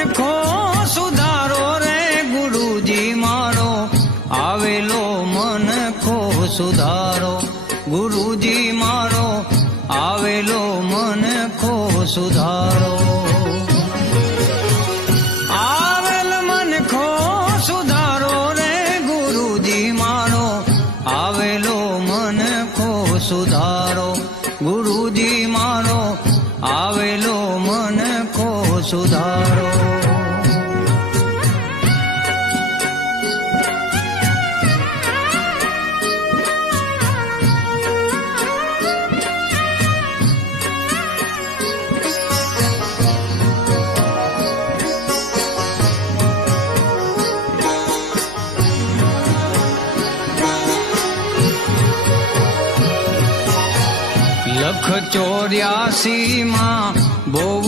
મનખો સુધારો રે ગુરુજી મારો આવેલો મનખો સુધારો ગુરુજી મારો આવેલો મનખો સુધારો આવેલ મનખો સુધારો રે ગુરુજી મારો આવેલો મનખો સુધારો ગુરુજી મારો આવેલો મનખો સુધારો લખ 84 માં બહુ